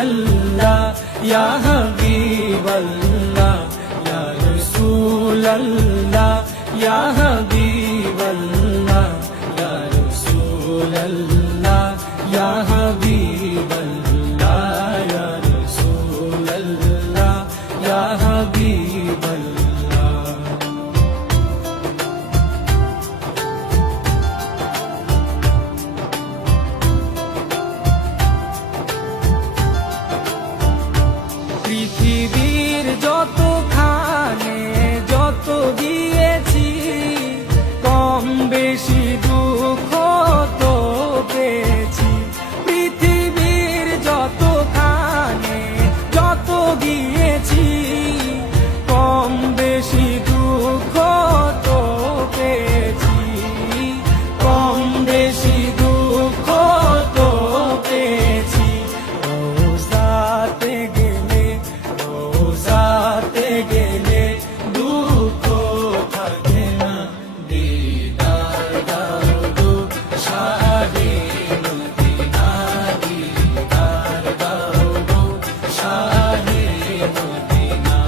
আল্লাহ ইয়া হাবিবাল্লাহ ইয়া রাসূলাল্লাহ ইয়া হাবিবাল্লাহ ইয়া রাসূলাল্লাহ ইয়া হাবিবাল্লাহ ইয়া রাসূলাল্লাহ ইয়া হাবিবাল্লাহ। পৃথিবীর যতখানে যত গিয়েছি কম বেশি দুঃখ তো পেয়েছি। পৃথিবীর যতখানে যত গিয়েছি কম বেশি দুঃখ তো পেয়েছি। কম বেশি দুঃখ তো পেয়েছি। রোজাতে গেলে দুঃখ থাকে না। দিদার দাও গো শাহে মদিনা, দিদার দাও গো শাহে মদিনা।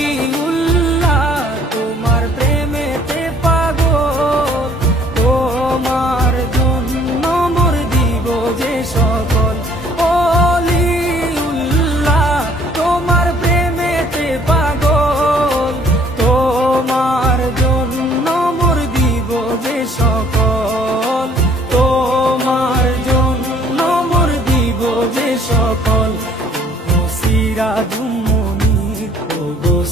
ওলিউল্লাহ তোমার প্রেমেতে পাগল, তোমার জন্য মোর দিব যে সকল। ওলিউল্লাহ তোমার প্রেমেতে পাগল, তোমার জন্য মোর দিব যে সকল। তোমার জন্য মোর দিব যে সকল।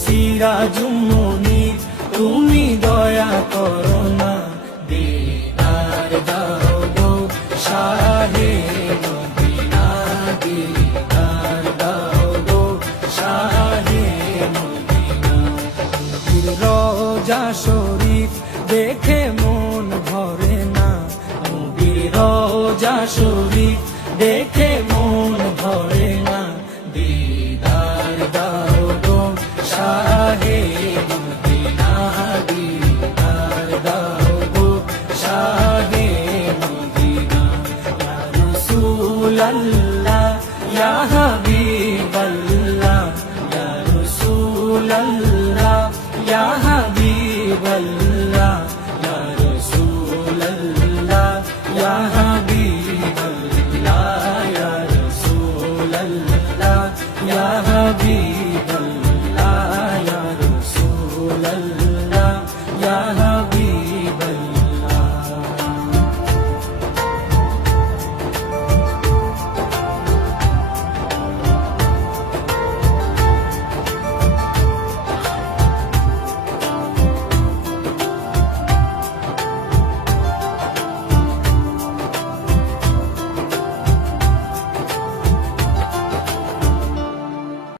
সিরাজুম মুনির তুমি দয়া করো না। দিদার দাও গো শাহে মদিনা, দিদার দাও গো শাহে মদিনা। রওজা শরীফ দেখে মন ভরে না। নবীর রওজা শরীফ দেখে মন ভরে না।